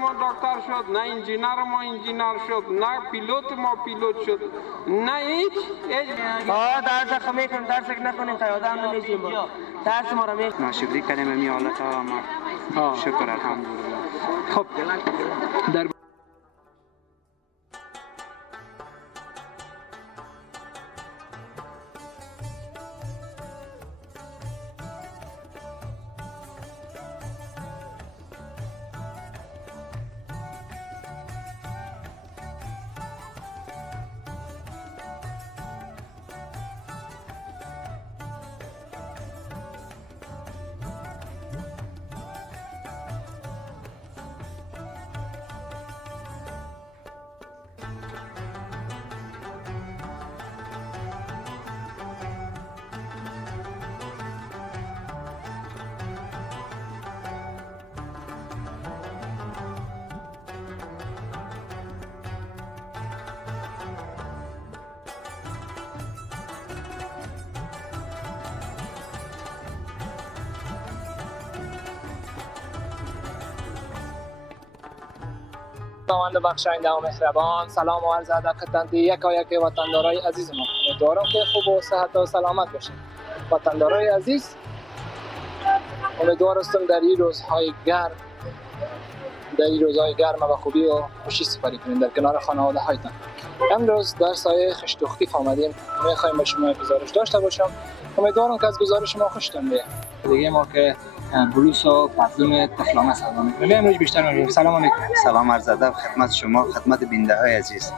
ما دکتر شد، نه انجینر ما انجینر شد، نه پیلوت ما پیلوت شد، نه هیچ درس خمیکنیم، درس نکنیم قیاده هم نمیشیم با درس ما رو میشیم. ناشکری کنیم امی حالت ها ما شکر الحمدلله. خب در خداوند بخشاینده و مهربان، سلام و عرض ادب خدمت یکایک وطندارای عزیز ما. امیدوارم که خوب و صحت و سلامت باشید. وطندارای عزیز، امیدوار هستم در این روزهای گرم و خوبی و خوشی سپری کنید در کنار خانواده هایتان. امروز در سایه خشتوختیف آمدیم، میخوایم به شما گزارش داشته باشم. امیدوارم که از گزارش ما خوشتون بیاد. دیگه ما که بلوس و پتلون تفلامه سلام میکنم. امروز بیشتر میگیم سلام علیکم. سلام عرض ادب خدمت شما، خدمت بیننده های عزیز.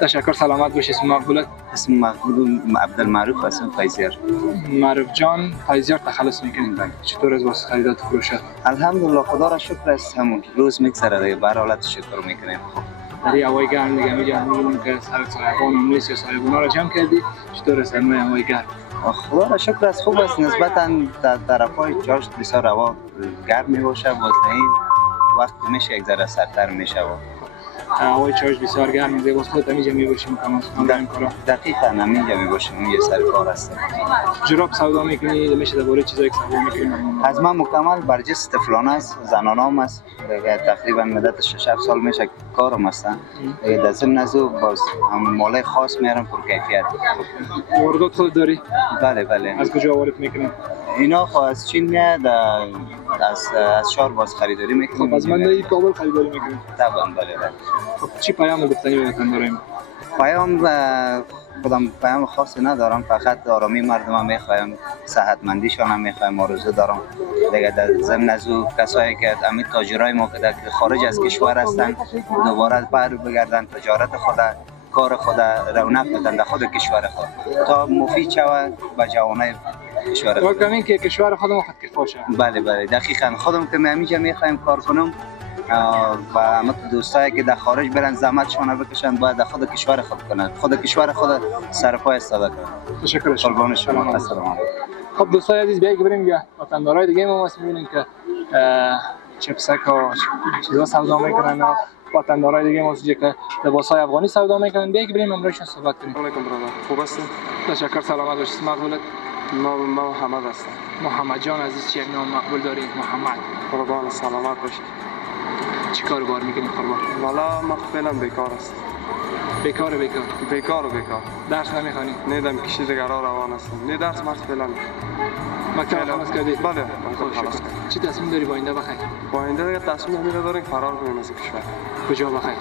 تشکر، سلامت باشید. اسم مقبولت؟ اسم مقبول عبدالمعروف هستم، فیضیار. معروف جان، فیضیار تخلص میکنید. چطور از واسه خریدات فروشات؟ الحمدلله خدا را شکر است، همون روز میگذره دیگه، بر حالت شکر میکنیم. در این هوای گرم دیگه میگم که سایبان هم نیست یا سایبونا را جمع کردی، چطور است این هوای گرم؟ خدا را شکر است، خوب است. نسبتا در طرفای چاشت بسیار هوا گرم میباشه، باز این وقت میشه یک ذره سردتر میشه. هوای چاشت بسیار گرم میشه، باز خودت همینجا میباشیم کاملا کارا. دقیقاً همینجا میباشیم، یه سر کار است. جراب سودا میکنی؟ میشه درباره چیزایی که سودا میکنی؟ از من مکمل برجسته تفلان است، زنانام است. تقریبا مدت 6-7 سال میشه کارم هستن. در ضمن از او باز هم مالای خاص میارم پر کیفیت. واردات خود داری؟ بله. از کجا وارد میکنی؟ اینا خب از چین میاد، از شهر باز خریداری میکنیم. خب از من در کابل خریداری میکنیم؟ طبعا بله. خب چی پیام گفتنی به وطنداریم؟ پیام خاصی ندارم، فقط آرامی مردم میخوایم، صحتمندیشان هم میخوایم، آرزو دارم دیگه. در ضمن از او کسایی که همین تاجرای ما که در خارج از کشور هستن دوباره بر بگردن تجارت خود، کار خود رونق بدن در خود کشور خود تا مفید شود به جوانای کشور خود. واقعا که کشور خودمون خود کفا شود. بله دقیقاً. خودم که همینجا میخوایم کار کنم و همه دوستایی که در خارج برن زحمتشون بکشن، باید در خود کشور خود کنن، خود کشور خود سرپای استفاده کنن. تشکر قربان شما. السلام علیکم. خب دوستای عزیز، بیایید بریم یا وطندارای دیگه ما می‌بینیم که چپسک و چیزا سودا میکنن و وطندارای دیگه ما که لباسای افغانی سودا میکنن. بیایید بریم امروز صحبت کنیم. علیکم برادر، خوب هستی؟ تشکر، سلامت باشید. اسم مقبولت؟ ما محمد هستم. محمد جان عزیز، چه نام مقبول دارید؟ محمد. قربان، سلامت باشید. چی کار بار میکنید قربان؟ والا ما فعلا بیکار است. بیکار. درس نمیخوانی؟ نه، دم کشی دیگه روان هستم. نه درس مرد فعلا. مکتب خلاص کردی؟ بله، مکتب خلاص کردم. چی تصمیم داری با آینده بخیر؟ با آینده دیگه تصمیم همین داریم فرار کنیم از کشور. کجا بخیر؟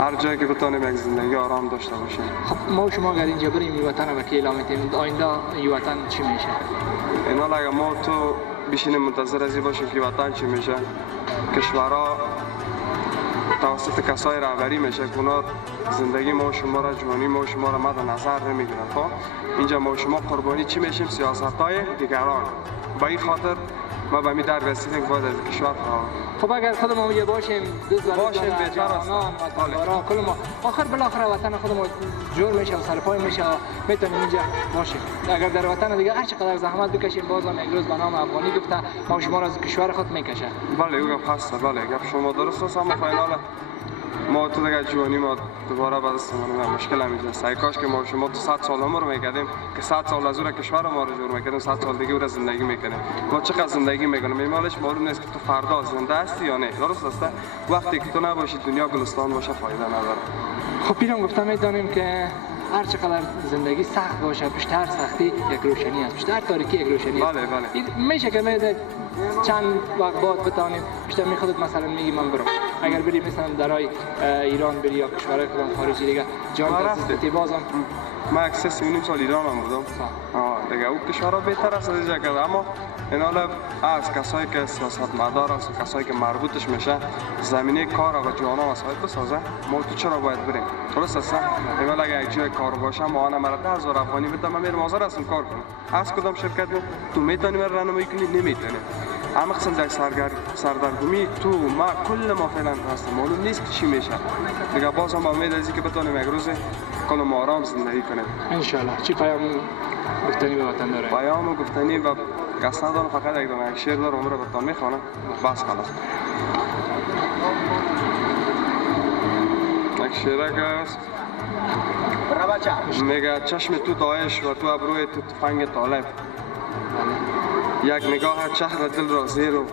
هر جایی که بتونیم یک زندگی آرام داشته باشیم. خب ما و شما اگر اینجا بریم این وطن رو که اعلام کنیم، آینده این وطن چی میشه؟ اینا اگه ما تو بشینیم منتظر از این باشیم که وطن چی میشه، کشورها توسط کسای رهبری میشه که اونا زندگی ما و شما را، جوانی ما و شما را مد نظر نمیگیرن. خب اینجا ما و شما قربانی چی میشیم؟ سیاست‌های دیگران. با این خاطر ما به می در رسیدیم که باید از کشور خواهد. خب اگر خودمون یه باشیم بهتر است. کل ما آخر بالاخره وطن خودمون جور میشه و سرپای میشه و میتونیم اینجا باشیم. اگر در وطن دیگه هر چقدر زحمت بکشیم بازم یک روز به نام افغانی گفته ما شما را از کشور خود میکشه. بله، او گپ هست. بله، گپ شما درست است، اما فینال ما تو دیگه جوانی ما دوباره به دست ما مشکل همیشه ای کاش که ما شما تو 100 سال عمر میکردیم که 100 سال از اون کشور ما رو جور میکردیم 100 سال دیگه او زندگی میکنیم ما چقدر زندگی میکنیم میمالش معلوم نیست که تو فردا زنده هستی یا نه درست است وقتی که تو نباشی دنیا گلستان باشه فایده نداره خب پیرم گفتم میدانیم که هر چقدر زندگی سخت باشه پشت هر سختی یک روشنی است پشت هر تاریکی یک روشنی است. بله میشه که چند وقت بعد بتانیم بیشتر می خودت مثلا میگی من برم اگر بری مثلا درای ایران بری یا کشورهای کدام خارجی دیگه جان دستی بازم من اکثر 3 سال ایران هم بودم دیگه او کشورها بهتر است از اینجا کرده اما این حالا از کسایی که سیاستمدار است و کسایی که مربوطش میشه زمینه کار و جوانا وسایل بسازه ما تو چرا باید بریم درست است این حالا اگه یک جای کار باشه ما آن مرا 10,000 افغانی بده من میرم حاضر هستم کار کنم از کدام شرکت تو میتونی من راهنمایی کنی نمیتونی اما قسم یک سردرگمی تو ما کل ما فعلا هستم معلوم نیست که چی میشه دیگه باز هم امید از اینکه بتونیم یک روز کل ما آرام زندگی کنیم ان شاء الله. چی پیام گفتنی به وطن داره؟ پیام گفتنی و قصد ندارم فقط یک دونه شعر دارم اون رو بهتون میخوانم بس خلاص یک شعر است میگه چشم تو داعش و تو ابروی تو تفنگ طالب یک نگاه شهر دل را زیر و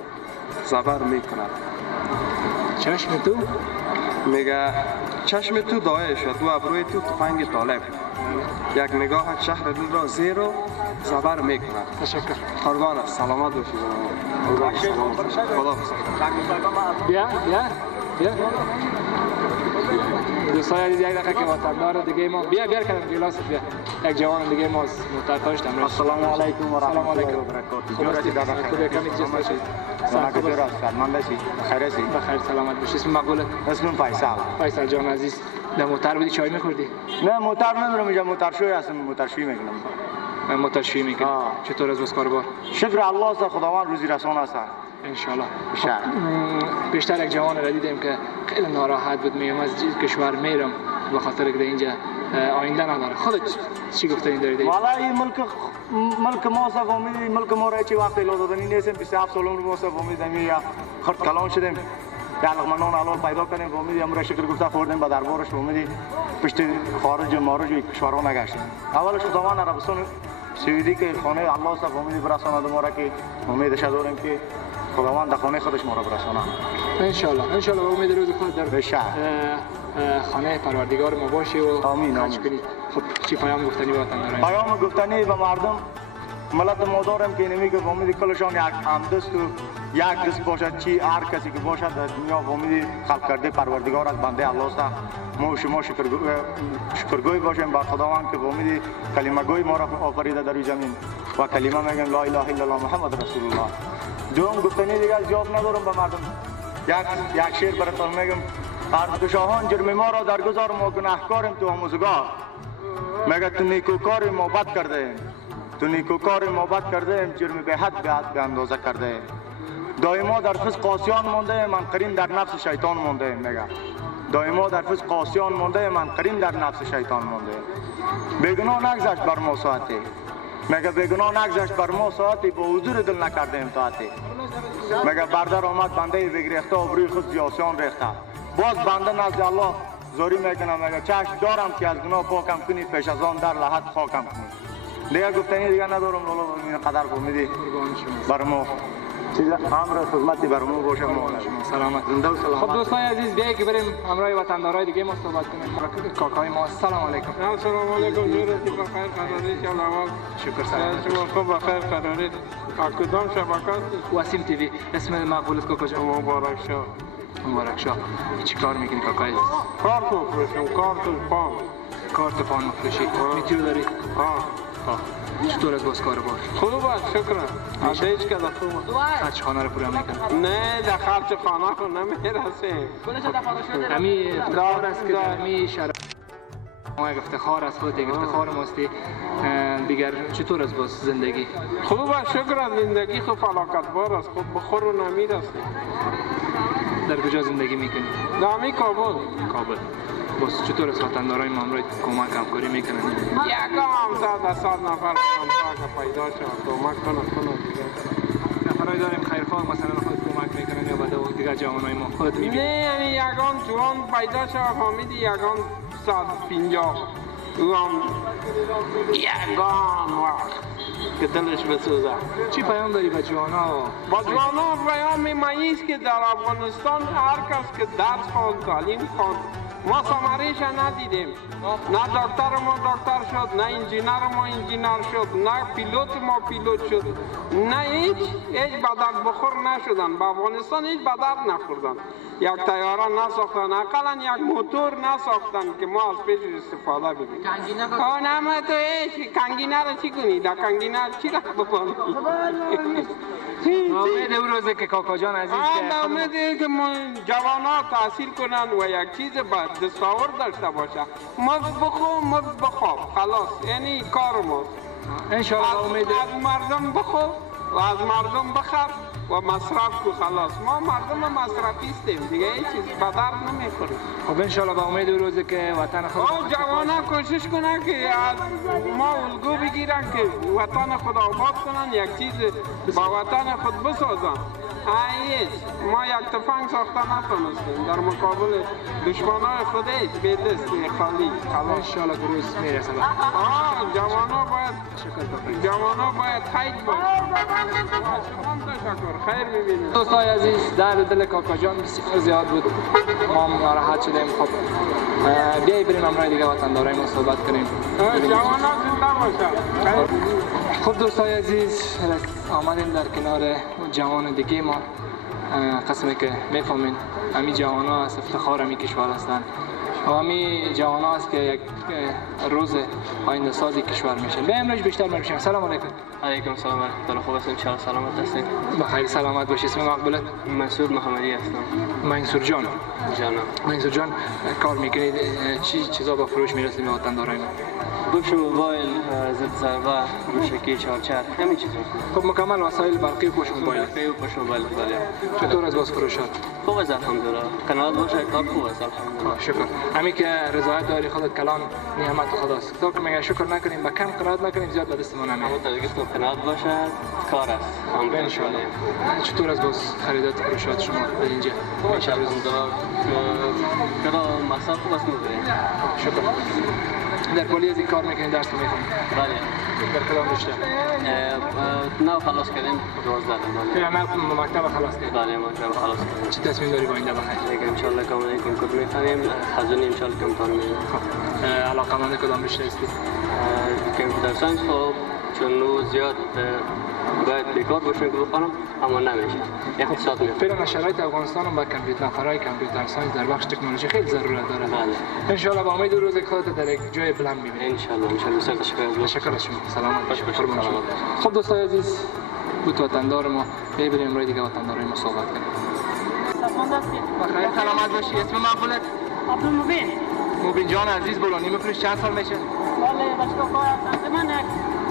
زبر میکند چشم تو؟ میگه چشم تو داعش و تو ابروی تو تفنگ طالب یک نگاه شهر دل را زیر و زبر میکند تشکر قربان است سلامت باشید خدا بیا دوستان عزیز یک دقیقه که وطندار دیگه ما بیا کردم گلاس بیا یک جوان دیگه ما متعارف داشتم السلام علیکم و رحمت الله و برکاته خوبه کمی جست باشید سلمان باشید بخیر هستی بخیر سلامت باشید اسم مقبولت اسمم فیصل جان عزیز در موتر بودی چای میخوردی نه موتر ندارم اینجا موترشوی هستم موترشویی میکنم موترشویی میکنی چطور از کاربار شکر الله است خداوند روزی رسان است ان شاء الله. بیشتر یک جوان را دیدم که خیلی ناراحت بود میگم از کشور میرم به خاطر که اینجا آینده نداره خودت چی گفتنی داری؟ والا این ملک ما است فهمیدی ملک ما را چی وقت لازمانی نیستم 27 سال عمر ما است فهمیدم یا خرد کلان شدیم علاقمندان حلال پیدا کردیم فهمیدی امروز شکر گفته خوردیم به دربارش فهمیدی پشت خارج و مارج و کشورها نگشتیم اولش خداوند عربستان سعودی که خانه الله است فهمیدی برساند ما را که امیدش داریم که خداوند در خانه خودش ما را برساند ان شاء الله به امید روز خود در خانه پروردگار ما باشی و آمین کنی. خب چی پیام گفتنی به وطن داریم؟ پیام گفتنی به مردم ملت ما دارم که اینمی که فهمیدی کلشان یک همدست و یک دست باشد چی هر کسی که باشد در دنیا فهمیدی خلق کرده پروردگار از بنده الله است ما و شما شکرگوی باشیم بر خداوند که فهمیدی کلمه گوی ما را آفریده در زمین و کلمه میگن لا اله الا الله محمد رسول الله دوم گفتنی دیگر جواب ندارم به مردم یک شعر براتون میگم اردشاهان جرم ما را در گذار ما گناهکاریم تو آموزگار میگه تو نیکوکار ما بد کرده تو نیکوکار ما بد کرده جرم به حد به اندازه کرده دائما در فسق قاسیان مانده من قرین در نفس شیطان مانده میگه دائما در فسق قاسیان مانده من قرین در نفس شیطان مانده بیگناه نگذشت بر ما ساعتی میگه بیگناه نگذشت بر ما ساعتی با حضور دل نکردیم طاعتی میگه بردر آمد بنده بگریخته آبروی خود زیاسیان ریخته باز بنده نزد الله زاری میکنم میگه چشم دارم که از گناه پاکم کنی پیش از آن در لحد خاکم کنی دیگه گفتنی دیگه ندارم لالا این قدر فهمیدی بر ما امر خدمتی بر ما باشه ما سلامت زنده و سلامت. خب دوستان عزیز بیایی که بریم همراه وطندارای دیگه ما صحبت کنیم کاکای ما سلام علیکم السلام علیکم جورتی بخیر قراری شما شکر سلامت شما خوب بخیر قراری کدام شبکات وسیم تی وی اسم مقبولت کاکا جان مبارک شاه چی کار میکنی کاکای کارت میفروشم کارت پان میفروشی میتیو داری چطور از باز کار بار خوب است شکر از هیچ کده خوب خرچ خانه رو پورا میکنم نه در خرچ خانه خود نمیرسه امی افتخار است که امی شرف ما یک افتخار است خود یک افتخار ماستی دیگر چطور از باز زندگی خوب است شکر از زندگی خوب فلاکت بار است خوب بخور و نمیرسه در کجا زندگی میکنی؟ در امی کابل باز چطور از وطندارای ما امروز کمک همکاری میکنن؟ یکم 100 نفر که پیدا شد کمک کنه دیگه نفرای داریم خیرخواه مثلا خود کمک کمک میکنن یا به دیگر جوانای ما خودت میبینی؟ نه یعنی یگان جوان پیدا شد فهمیدی یگان 150 او هم یگان وقت که دلش بسوزه. چی پیام داری به جوانا؟ با جوانا پیام ماییست که در افغانستان هر کس که درس خواند تعلیم خواند ما ثمره‌اش ندیدیم. نه دکتر ما دکتر شد، نه انجینر ما انجینر شد، نه پیلوت ما پیلوت شد، نه هیچ به درد بخور نشدن. به افغانستان هیچ به درد نخوردن. یک تیاره نساختن، اقلا یک موتور نساختن که ما از پیش استفاده بکنیم. نه ما تو هیچ کنگینه را چی کنی؟ در کنگینه چی را بکنی؟ امید او روزه که کاکا جان عزیز که امید که جوانا تحصیل کنن و یک چیز به دستاورد داشته باشه. مفت بخو مفت بخواب خلاص، یعنی کار ماست. انشاءالله امید از مردم بخو و از مردم بخر و مصرف کو خلاص. ما مردم مصرفیستیم دیگه هیچ چیز به درد نمیخوریم. خب انشاءالله با امید او روزه که وطن خود جوانا کوشش کنن که از ما الگو بگیرن که وطن خود آباد کنن، یک چیز با وطن خود بسازن. هیچ ما یک تفنگ ساخته نتونستیم در مقابل دشمنای خود هیچ به دست خالی. انشاءالله که روز میرسه. جوانا باید خیلی تشکر خیر ببینید. دوستای عزیز درد دل کاکا جان بسیار زیاد بود، ما هم ناراحت شدیم. خب بیایی بریم امروز دیگه وطندارای ما صحبت کنیم. جوانا زنده باشد. خب دوستای عزیز آمدیم در کنار جوان دیگه ما، قسمی که میفهمین همین جوان ها از افتخار همین کشور هستند و همین جوان ها است که یک روز آینده سازی کشور میشن. به امروز بیشتر میشیم. سلام علیکم. علیکم سلام ورحمت الله. خوب هستین؟ ان شاء الله سلامت هستین؟ بخیر سلامت باشی. اسم مقبولت؟ مسعود محمدی هستم. منصور جان. جانم. منصور جان کار میکنید، چی چیزا به فروش میرسید به وطندارای ما؟ گوش موبایل، ضد ضربه، گوشکی، چارچر، همین چیزا. خب مکمل وسایل برقی و پشت موبایل. برقی و پشت موبایل بله. چطور از باز فروشات؟ خوب است الحمدلله. قناعت باشه کار خوب است الحمدلله. شکر. همین که رضایت داری خودت کلان نعمت خداست. تو که میگه شکر نکنیم با کم قناعت نکنیم زیاد به دست ما نمیاد. اما تا گفتم قناعت باشه کار است. ان شاء الله. چطور از باز خریدات فروشات شما در اینجا؟ ان شاء الله کلا مصرف خوب است می‌کنیم. شکر. در کلی از این کار میکنید، درس میخونید؟ بله. در کدام رشته؟ نه خلاص کردیم 12 یا نه مکتب خلاص کردیم؟ بله مکتب خلاص کردیم. چی تصمیم داری با این بخیر؟ دیگه ان شاء الله کاملا کمپیوتر میخوانیم، خزانی ان شاء الله کمپیوتر میخوانیم. علاقه‌مند کدام رشته هستی؟ کمپیوتر ساینس. خب چون زیاد باید بیکار باشم که بخوانم اما نمیشه. یک خود ساعت میخوام. فعلا شرایط افغانستان با کامپیوتر فرای کامپیوتر ساینس در بخش تکنولوژی خیلی ضرورت داره. بله. ان شاء الله با امید روز خودت در یک جای بلند می‌بینی. ان شاء الله بسیار تشکر از شما. سلامت باشید. قربان شما. خب دوستای عزیز بود وطندار ما، بریم امروز دیگه وطندارای ما صحبت کنیم. بخیر سلامت باشی. اسم مقبولت؟ عبدالمبین. مبین جان عزیز بولانی میفروشی چند سال میشه؟ بله بچه‌ها تقریبا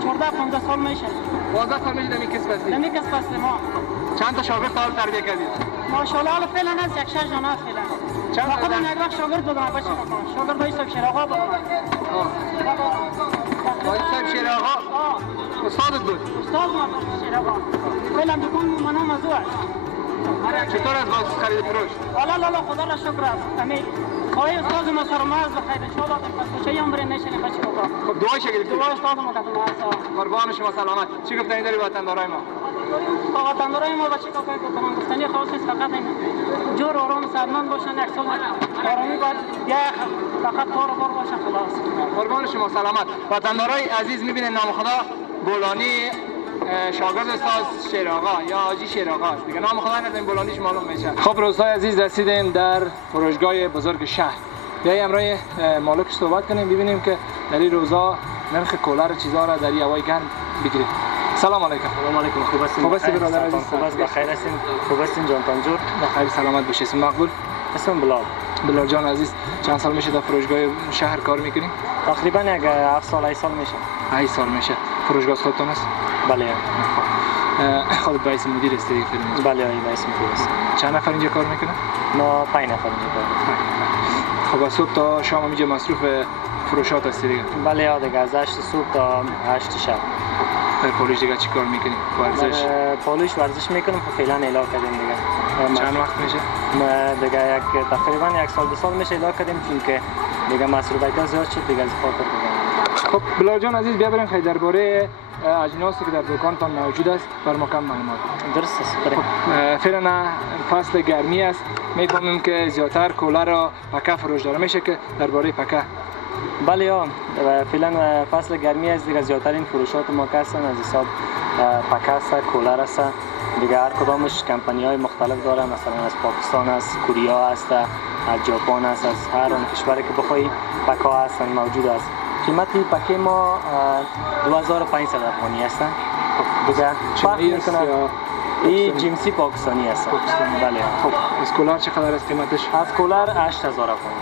14-15 سال میشه. 12 سال میشه دمی کسب هستی؟ دمی کسب هستیم ما. چند تا شاگرد فعال تربیت کردید؟ ماشاءالله حالا فعلا از یک 6 جان هست فعلا. چند تا خودم یک وقت شاگرد بودم بچه‌ها. شاگرد های صاحب شیراغا بودم. صاحب شیراغا؟ استادت بود؟ استاد ما شیراغا. فعلا دکان منو موضوع است. چطور از باز خرید فروش؟ والا لالا خدا را شکر است. همین خواهی استاد ما سرمایه بخیر ان شاء الله پس چه هم بریم میشنیم بچه‌ها. خب دعای شگرفتی. دعای استاد ما کردم قربان شما سلامت. چی گفتنی داری وطندارای ما؟ وطندارای ما بچه که کنم گفتنی خواست نیست، فقط این جور آرام سرمان باشن، یک سال آرامی باید فقط کار باشه خلاص. قربان شما سلامت. وطندارای عزیز میبینید نام خدا بولانی شاگرد استاد شیراغا یا حاجی شیراغا است دیگه، نام خدا نداریم بولانیش معلوم میشه. خب روزهای عزیز رسیدیم در فروشگاه بزرگ شهر. بیاییم امروز مالک صحبت کنیم ببینیم که در این روزا نرخ کولر چیزا را در هوای گرم بگیرید. سلام علیکم. سلام علیکم. خوب هستین؟ خوب هستی برادر عزیز؟ خوب است بخیر هستین؟ خوب هستین جان پنجور؟ بخیر سلامت باشی. اسم مقبول؟ اسم بلال. بلال جان عزیز چند سال میشه در فروشگاه شهر کار میکنی؟ تقریبا یک 7 سال 8 سال میشه. 8 سال میشه. فروشگاه خودتون است؟ بله. خودت رئیس مدیر هستی دیگه فیلم؟ بله رئیس مدیر است. چند نفر اینجا کار میکنه؟ ما 5 نفر اینجا کار میکنیم. خب از صبح تا شام اینجا مصروف فروشات هستی دیگه؟ بله دیگه از 8 صبح تا 8 شب. در پولیش دیگه چی کار میکنی؟ ورزش؟ پولیش ورزش میکنم خب فعلا اعلام کردیم دیگه. چند وقت میشه؟ دیگه تقریبا 1 سال 2 سال میشه اداره کردیم، چون که دیگه مسئولیت‌ها زیاد شد دیگه از خاطر دیگه. خب بلال جان عزیز، بیا بریم خیلی درباره اجناسی که در دکانتان موجود است بر ما کم معلومات. درست است. فعلا فصل گرمی است، میفهمیم که زیادتر کولر و پکه فروش داره، میشه که درباره پکه؟ بله یا فعلا فصل گرمی است دیگه، زیادترین فروشات ما که هستن از حساب پکه است، کولر است دیگه، هر کدامش کمپانی های مختلف داره، مثلا از پاکستان است، کره است، از ژاپن است، از هر کشوری که بخوای پکه هستن موجود است. قیمت پکه ما 2500 افغانی است دیگه، فرق میکنه. این جنسی پاکستانی است. بله. خب از کولر چقدر است قیمتش؟ از کولر 8000 افغانی.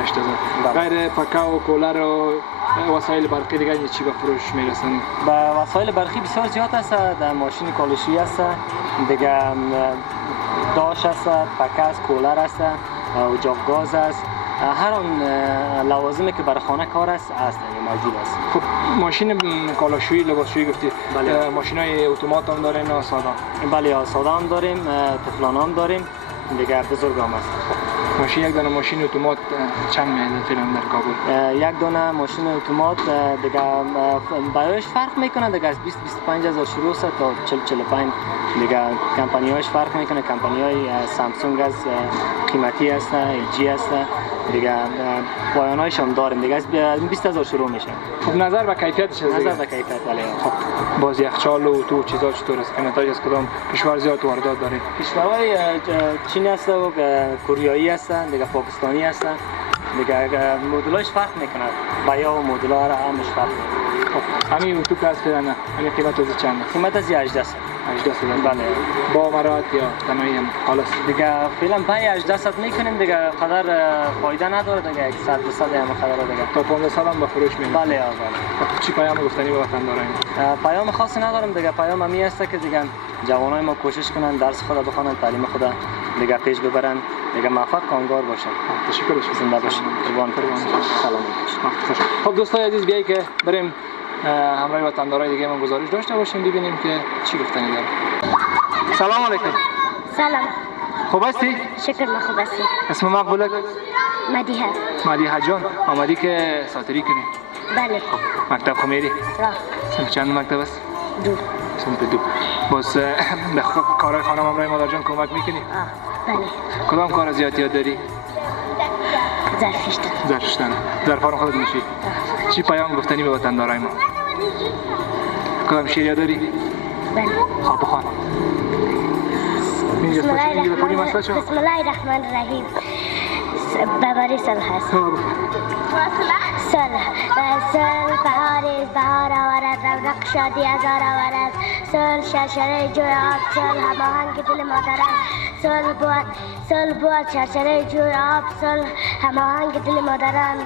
8000. غیر پکه و کولر و وسایل برقی دیگه چی به فروش میرسن؟ با وسایل برقی بسیار زیاد است، در ماشین کالشی است دیگه، داش است، پکه است، کولر است، اجاق گاز است، هر اون لوازمی که برای خانه کار است موجود است. خب ماشین کالاشویی لباسشویی گفتی، بله. ماشینای اتومات هم دارین یا ساده؟ بله ساده هم داریم، تفلان هم داریم دیگه، بزرگ هم است. ماشین یک دانه ماشین اتومات چند میاد فعلا در کابل؟ یک دانه ماشین اتومات دیگه بایوش فرق میکنه دیگه، از 20-25 هزار شروع است تا 40-45 دیگه. کمپانی‌هاش فرق میکنه، کمپانی‌های سامسونگ است، قیمتی است، LG است دیگه، پایان‌هایش هم داریم دیگه، از 20000 شروع میشه. خب نظر به کیفیتش؟ نظر به کیفیت بله. خب باز یخچال و تو چیزا چطور است؟ قیمتاش از کدام کشور زیاد واردات دارید؟ کشورهای چین است و کره هستن دیگه، پاکستانی هستن دیگه، مدل‌هاش فرق میکنه، بایا و مدل‌ها را همش فرق میکنه. خب همین تو که است فعلا همین قیمت از چند؟ قیمت از 18000. 18000 بله. با مرات یا تنهایی هم خالص دیگه، فعلا پای 18000 میکنیم دیگه، قدر فایده نداره دیگه، 100-200 هم قدر دیگه، تا 500 هم به فروش میاد. بله بله. خب چی پیام گفتنی به وطن داریم؟ پیام خاصی ندارم دیگه، پیام همی است که دیگه جوانای ما کوشش کنن درس خود بخونن، تعلیم خود دیگه پیش ببرن دیگه، موفق کامگار باشن. تشکر شما. زنده باشین. قربان سلام. خب دوستای عزیز، بیایی که بریم همراه وطندارای دیگه ما گزارش داشته باشیم، ببینیم که چی گفتنی داره. سلام علیکم. سلام. خوب هستی؟ شکر الله خوب هستی. اسم مقبولک؟ مدیحه. مدیحه جان، آمدی که ساتری کنی؟ بله. مکتب خو میری؟ راه. چند مکتب است؟ 2. سمت 2. باز به کارهای خانم همراه مادر جان کمک میکنی؟ بله. کدام کار زیاد یاد داری؟ ظرفشتن. ظرفشتن. ظرفان خودت میشی؟ چی پیام گفتنی به وطندارای ما؟ کدام شعر یاد داری؟ بله. خب بخوان. بسم الله الرحمن الرحیم. بهاری صلح هست. صلح بهار بهار آورد، رونق شادی هزار آورد، صلح شرشره جوی آب، صلح هماهنگ دل مادران، صلح بود شرشره جوی آب، صلح هماهنگ دل مادران.